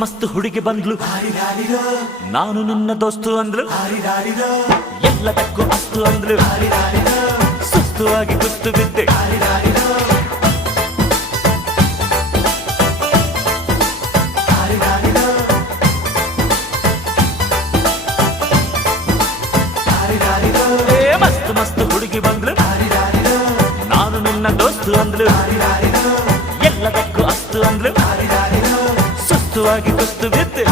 ಮಸ್ತ್ ಹುಡುಗಿ ಬಂದ್ಲು, ನಾನು ನಿನ್ನ ದೋಸ್ತು ಅಂದ್ಲು, ಎಲ್ಲದಕ್ಕೂ ಅಸ್ತು ಅಂದ್ಲು, ಸುಸ್ತು ಆಗಿ ಕುಸ್ತು ಬಿದ್ದೆ. ಮಸ್ತ್ ಮಸ್ತ್ ಹುಡುಗಿ ಬಂದ್ಲು, ನಾನು ನಿನ್ನ ದೋಸ್ತು ಅಂದ್ಲು, ಎಲ್ಲದಕ್ಕೂ ಅಸ್ತು ಅಂದ್ಲು, ಸುಸ್ತು ಆಗಿ ಕುಸ್ತು ಬಿದ್ದೆ.